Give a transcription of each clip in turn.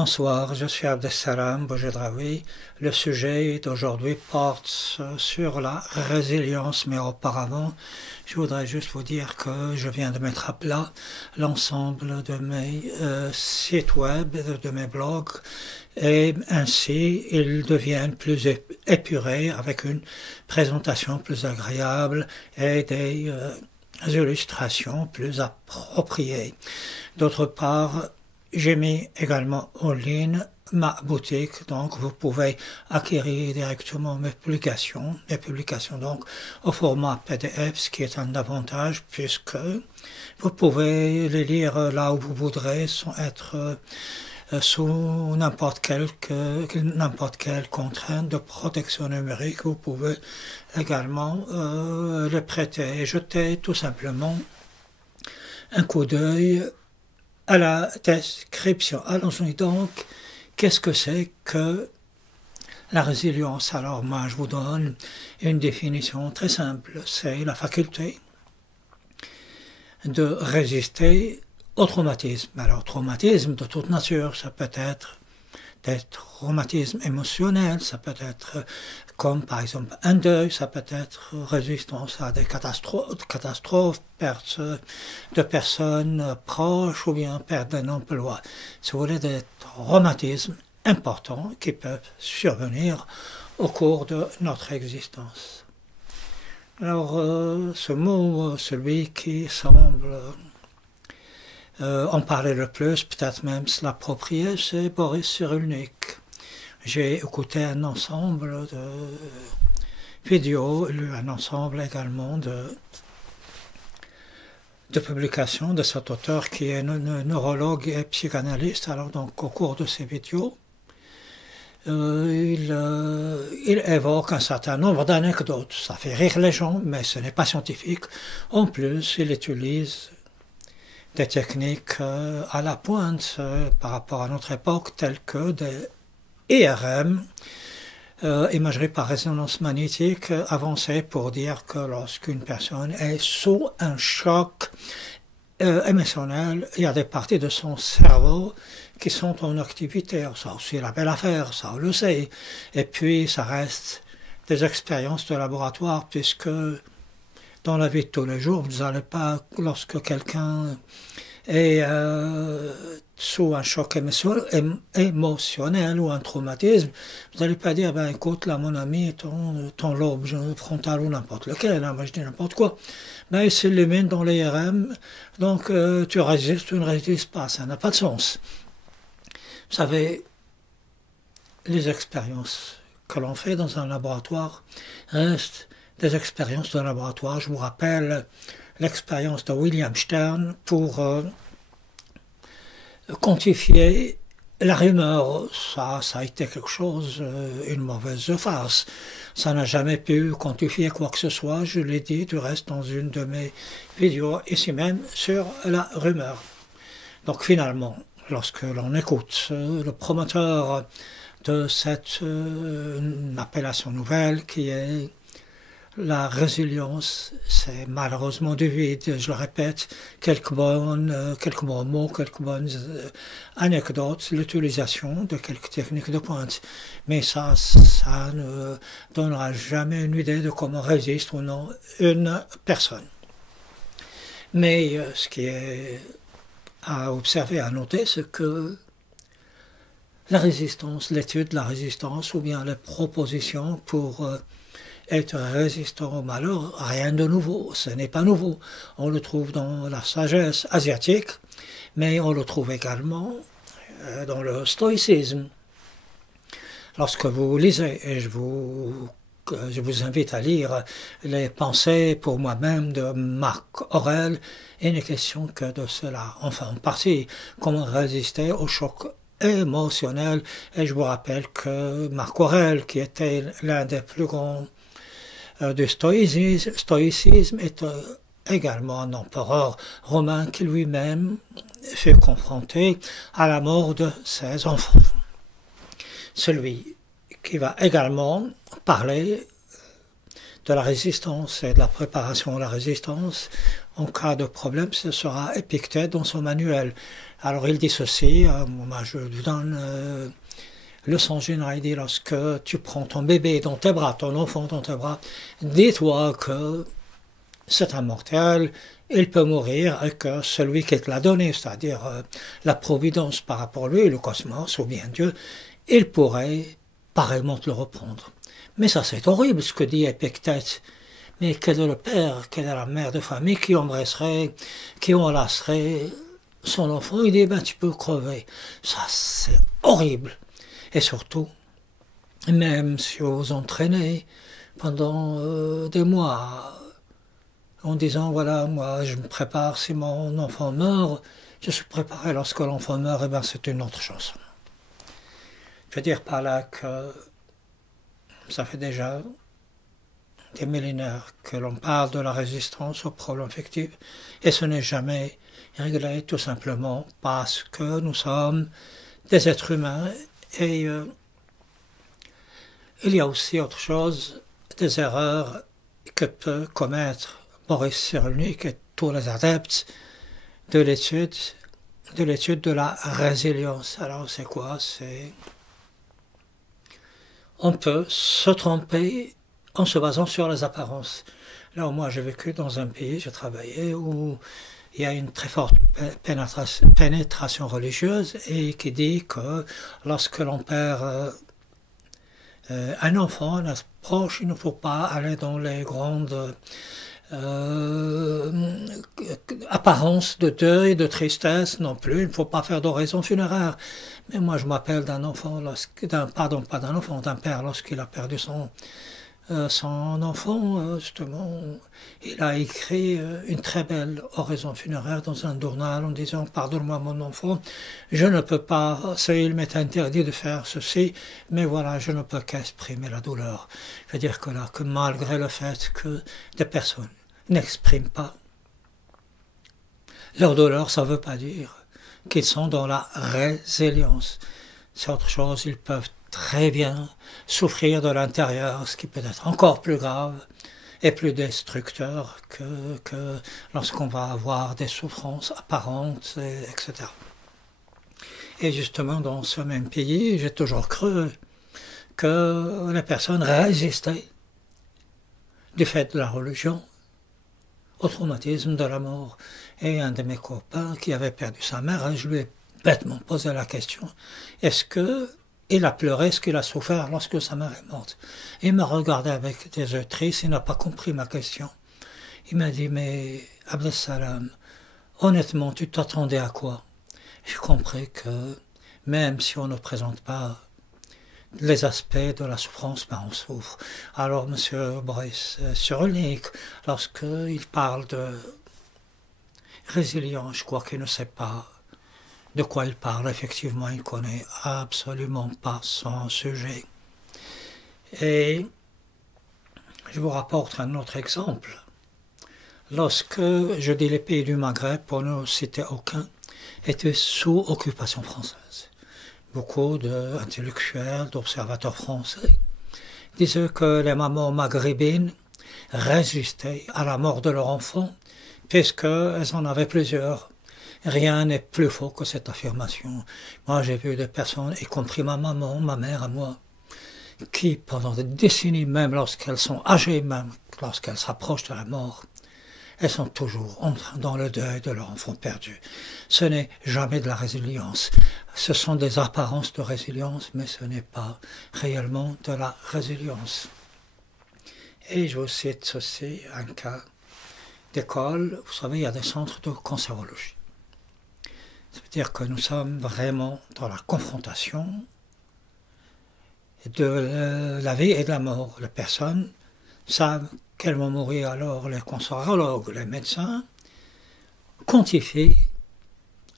Bonsoir, je suis Abdessalam Boujedraoui. Le sujet d'aujourd'hui porte sur la résilience, mais auparavant, je voudrais juste vous dire que je viens de mettre à plat l'ensemble de mes sites web, de mes blogs, et ainsi ils deviennent plus épurés avec une présentation plus agréable et des illustrations plus appropriées. D'autre part, j'ai mis également en ligne ma boutique, donc vous pouvez acquérir directement mes publications donc au format PDF, ce qui est un avantage puisque vous pouvez les lire là où vous voudrez sans être sous n'importe quelle contrainte de protection numérique. Vous pouvez également les prêter et jeter tout simplement un coup d'œil à la description. Allons-y donc, qu'est-ce que c'est que la résilience? Alors moi je vous donne une définition très simple, c'est la faculté de résister au traumatisme. Alors traumatisme de toute nature, ça peut être des traumatismes émotionnels, ça peut être comme par exemple un deuil, ça peut être résistance à des catastrophes, perte de personnes proches ou bien perte d'un emploi. Si vous voulez, des traumatismes importants qui peuvent survenir au cours de notre existence. Alors ce mot, celui qui semble en parler le plus, peut-être même se l'approprier, c'est Boris Cyrulnik. J'ai écouté un ensemble de vidéos, lu un ensemble également de publications de cet auteur qui est neurologue et psychanalyste. Alors donc au cours de ces vidéos, il évoque un certain nombre d'anecdotes. Ça fait rire les gens, mais ce n'est pas scientifique. En plus, il utilise des techniques à la pointe par rapport à notre époque, telles que des IRM, imagerie par résonance magnétique, avancée pour dire que lorsqu'une personne est sous un choc émotionnel, il y a des parties de son cerveau qui sont en activité. Ça aussi, la belle affaire, ça on le sait. Et puis, ça reste des expériences de laboratoire, puisque dans la vie de tous les jours, vous n'allez pas, lorsque quelqu'un est sous un choc émotionnel ou un traumatisme, vous n'allez pas dire, ben écoute, là mon ami, ton lobe frontal ou n'importe lequel, hein, moi je dis n'importe quoi, ben il s'illumine dans les RM, donc tu résistes, tu ne résistes pas, ça n'a pas de sens. Vous savez, les expériences que l'on fait dans un laboratoire restent des expériences de laboratoire. Je vous rappelle l'expérience de William Stern pour quantifier la rumeur. Ça a été quelque chose, une mauvaise farce. Ça n'a jamais pu quantifier quoi que ce soit. Je l'ai dit du reste dans une de mes vidéos ici même sur la rumeur. Donc finalement, lorsque l'on écoute le promoteur de cette appellation nouvelle qui est la résilience, c'est malheureusement du vide. Je le répète, quelques bons mots, quelques bonnes anecdotes, l'utilisation de quelques techniques de pointe. Mais ça ne donnera jamais une idée de comment résiste ou non une personne. Mais ce qui est à observer, à noter, c'est que la résistance, l'étude de la résistance ou bien les propositions pour être résistant au malheur, rien de nouveau, ce n'est pas nouveau. On le trouve dans la sagesse asiatique, mais on le trouve également dans le stoïcisme. Lorsque vous lisez, et je vous invite à lire les pensées pour moi-même de Marc Aurèle, il n'est question que de cela, enfin en partie, comment résister au choc émotionnel. Et je vous rappelle que Marc Aurèle, qui était l'un des plus grands du stoïcisme, est également un empereur romain qui lui-même fut confronté à la mort de ses enfants. Celui qui va également parler de la résistance et de la préparation à la résistance. En cas de problème, ce sera Épictète dans son manuel. Alors il dit ceci, moi je lui donne le sens général, il dit lorsque tu prends ton bébé dans tes bras, ton enfant dans tes bras, dis-toi que c'est un mortel, il peut mourir et que celui qui te l'a donné, c'est-à-dire la providence par rapport à lui, le cosmos ou bien Dieu, il pourrait pareillement te le reprendre. Mais ça c'est horrible ce que dit Épictète. Mais quel est le père, quelle est la mère de famille qui embrasserait, qui enlacerait son enfant, il dit ben tu peux crever. Ça c'est horrible. Et surtout, même si vous entraînez pendant des mois, en disant voilà, moi je me prépare si mon enfant meurt, je suis préparé lorsque l'enfant meurt, et bien c'est une autre chanson. Je veux dire par là que ça fait déjà des millénaires que l'on parle de la résistance aux problèmes affectifs, et ce n'est jamais réglé tout simplement parce que nous sommes des êtres humains, et il y a aussi autre chose, des erreurs que peut commettre Boris Cyrulnik et tous les adeptes de l'étude de la résilience. Alors c'est quoi? On peut se tromper en se basant sur les apparences. Alors moi j'ai vécu dans un pays, j'ai travaillé où il y a une très forte pénétration religieuse et qui dit que lorsque l'on perd un enfant, un proche, il ne faut pas aller dans les grandes apparences de deuil, de tristesse non plus. Il ne faut pas faire d'oraison funéraire. Mais moi je m'appelle d'un enfant, d'un père lorsqu'il a perdu son enfant, justement, il a écrit une très belle oraison funéraire dans un journal en disant « Pardonne-moi mon enfant, je ne peux pas, il m'est interdit de faire ceci, mais voilà, je ne peux qu'exprimer la douleur. » Je veux dire que malgré le fait que des personnes n'expriment pas leur douleur, ça ne veut pas dire qu'ils sont dans la résilience. C'est autre chose, ils peuvent très bien souffrir de l'intérieur, ce qui peut être encore plus grave et plus destructeur que lorsqu'on va avoir des souffrances apparentes, etc. Et justement, dans ce même pays, j'ai toujours cru que les personnes résistaient du fait de la religion au traumatisme de la mort. Et un de mes copains qui avait perdu sa mère, je lui ai bêtement posé la question, est-ce que il a pleuré ce qu'il a souffert lorsque sa mère est morte. Il m'a regardé avec des yeux tristes, il n'a pas compris ma question. Il m'a dit, mais Abdessalam, honnêtement, tu t'attendais à quoi? J'ai compris que même si on ne présente pas les aspects de la souffrance, ben on souffre. Alors, M. Boris Cyrulnik, lorsqu'il parle de résilience, je crois qu'il ne sait pas de quoi il parle. Effectivement, il ne connaît absolument pas son sujet. Et je vous rapporte un autre exemple. Lorsque, je dis les pays du Maghreb, pour ne citer aucun, étaient sous occupation française. Beaucoup d'intellectuels, d'observateurs français disaient que les mamans maghrébines résistaient à la mort de leur enfant, puisqu'elles en avaient plusieurs. Rien n'est plus faux que cette affirmation. Moi, j'ai vu des personnes, y compris ma maman, ma mère à moi, qui, pendant des décennies, même lorsqu'elles sont âgées, même lorsqu'elles s'approchent de la mort, elles sont toujours dans le deuil de leur enfant perdu. Ce n'est jamais de la résilience. Ce sont des apparences de résilience, mais ce n'est pas réellement de la résilience. Et je vous cite aussi un cas d'école. Vous savez, il y a des centres de cancérologie. Ça veut dire que nous sommes vraiment dans la confrontation de la vie et de la mort. Les personnes savent qu'elles vont mourir, alors les cancérologues, les médecins quantifient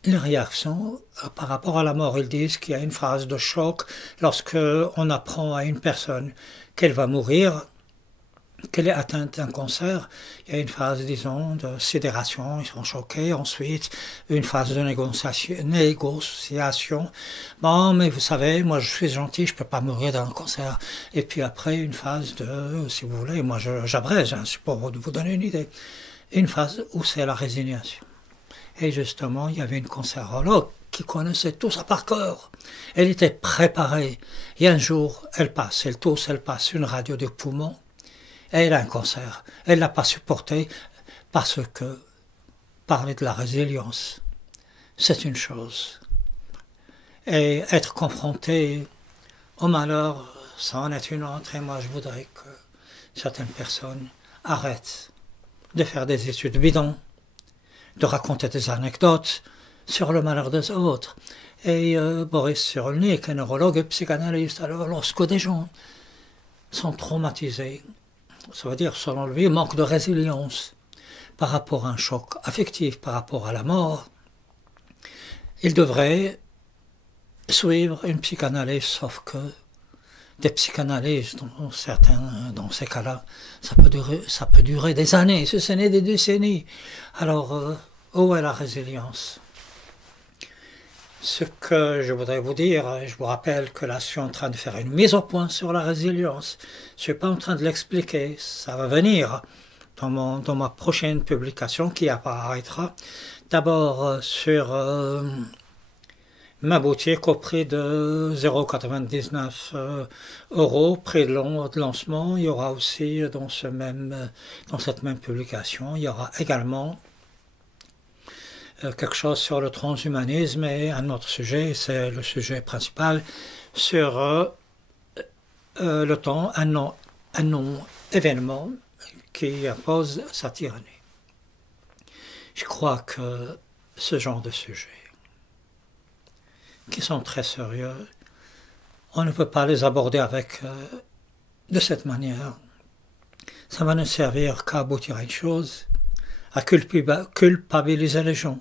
les réactions par rapport à la mort. Ils disent qu'il y a une phase de choc lorsque on apprend à une personne qu'elle va mourir. qu'elle est atteinte d'un cancer, il y a une phase, disons, de sidération, ils sont choqués, ensuite une phase de négociation. Bon, mais vous savez, moi je suis gentil, je peux pas mourir d'un cancer. Et puis après, une phase de, si vous voulez, moi j'abrège, hein, c'est pour vous donner une idée, une phase où c'est la résignation. Et justement, il y avait une cancérologue qui connaissait tout ça par cœur. Elle était préparée. Et un jour, elle passe une radio des poumons. Et elle a un cancer. Elle ne l'a pas supporté parce que parler de la résilience, c'est une chose. Et être confronté au malheur, ça en est une autre. Et moi, je voudrais que certaines personnes arrêtent de faire des études bidons, de raconter des anecdotes sur le malheur des autres. Et Boris Cyrulnik, un neurologue et psychanalyste, alors lorsque des gens sont traumatisés, ça veut dire, selon lui, manque de résilience par rapport à un choc affectif, par rapport à la mort, il devrait suivre une psychanalyse, sauf que des psychanalyses, dans ces cas-là, ça peut durer des années, si ce n'est des décennies. Alors, où est la résilience? Ce que je voudrais vous dire, je vous rappelle que là, je suis en train de faire une mise au point sur la résilience. Je ne suis pas en train de l'expliquer, ça va venir dans ma prochaine publication qui apparaîtra. D'abord sur ma boutique au prix de 0,99 €, prix de lancement. Il y aura aussi dans cette même publication, il y aura également quelque chose sur le transhumanisme et un autre sujet, c'est le sujet principal, sur le temps, un non-événement qui impose sa tyrannie. Je crois que ce genre de sujets, qui sont très sérieux, on ne peut pas les aborder de cette manière. Ça va ne servir qu'à aboutir à une chose, à culpabiliser les gens.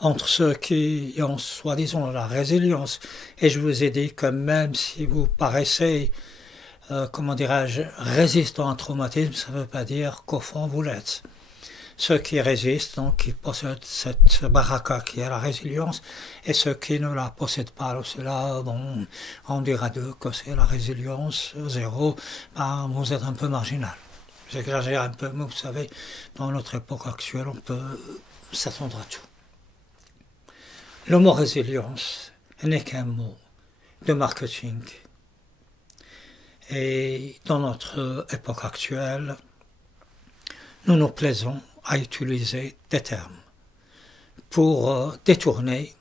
Entre ceux qui ont soi-disant la résilience, et je vous ai dit que même si vous paraissez, résistant à un traumatisme, ça ne veut pas dire qu'au fond vous l'êtes. Ceux qui résistent, donc qui possèdent cette baraka qui est la résilience, et ceux qui ne la possèdent pas, alors cela, bon, on dira d'eux que c'est la résilience zéro, ben, vous êtes un peu marginal. J'exagère un peu, mais vous savez, dans notre époque actuelle, on peut s'attendre à tout. Le mot résilience n'est qu'un mot de marketing. Et dans notre époque actuelle, nous nous plaisons à utiliser des termes pour détourner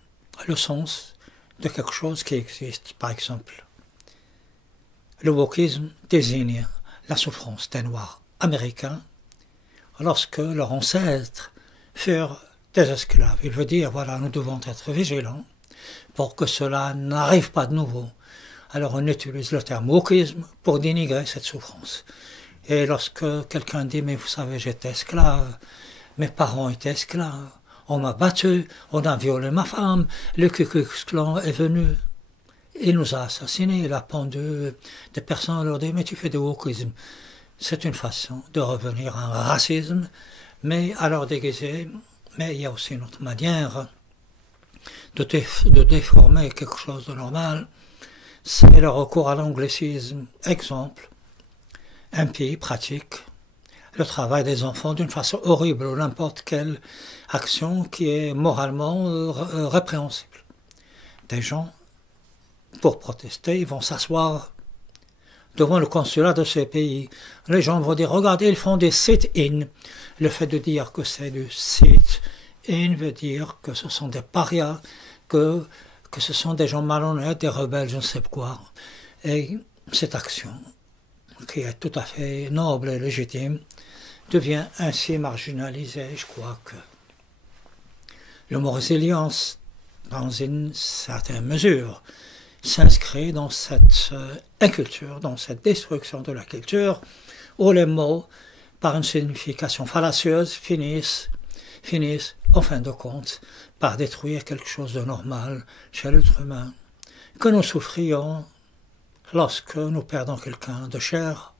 le sens de quelque chose qui existe. Par exemple, le wokisme désigne la souffrance des Noirs américains lorsque leurs ancêtres furent des esclaves. Il veut dire, voilà, nous devons être vigilants pour que cela n'arrive pas de nouveau. Alors on utilise le terme wokisme pour dénigrer cette souffrance. Et lorsque quelqu'un dit, mais vous savez, j'étais esclave, mes parents étaient esclaves, on m'a battu, on a violé ma femme, le Ku Klux Klan est venu, il nous a assassinés, il a pendu des personnes, on leur dit, mais tu fais du wokisme. C'est une façon de revenir à un racisme, mais alors déguisé. Mais il y a aussi une autre manière de déformer quelque chose de normal, c'est le recours à l'anglicisme. Exemple, un pays pratique le travail des enfants d'une façon horrible ou n'importe quelle action qui est moralement répréhensible. Des gens, pour protester, ils vont s'asseoir devant le consulat de ces pays. Les gens vont dire, regardez, ils font des sit-in. Le fait de dire que c'est du sit-in veut dire que ce sont des parias, que ce sont des gens malhonnêtes, des rebelles, je ne sais quoi. Et cette action, qui est tout à fait noble et légitime, devient ainsi marginalisée. Je crois que le mot résilience, dans une certaine mesure, s'inscrit dans cette inculture, dans cette destruction de la culture, où les mots, par une signification fallacieuse, finissent, en fin de compte, par détruire quelque chose de normal chez l'être humain. Que nous souffrions lorsque nous perdons quelqu'un de cher,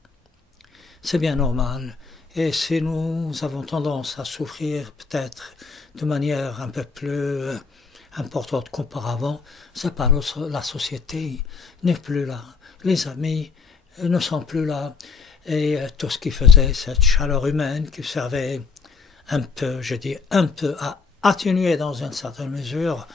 c'est bien normal. Et si nous avons tendance à souffrir peut-être de manière un peu plus importante qu'auparavant, c'est parce que la société n'est plus là. Les amis ne sont plus là. Et tout ce qui faisait cette chaleur humaine qui servait un peu, je dis un peu, à atténuer dans une certaine mesure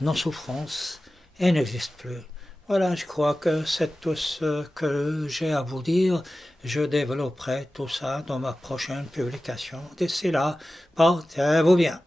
nos souffrances, et n'existe plus. Voilà, je crois que c'est tout ce que j'ai à vous dire. Je développerai tout ça dans ma prochaine publication. D'ici là, portez-vous bien.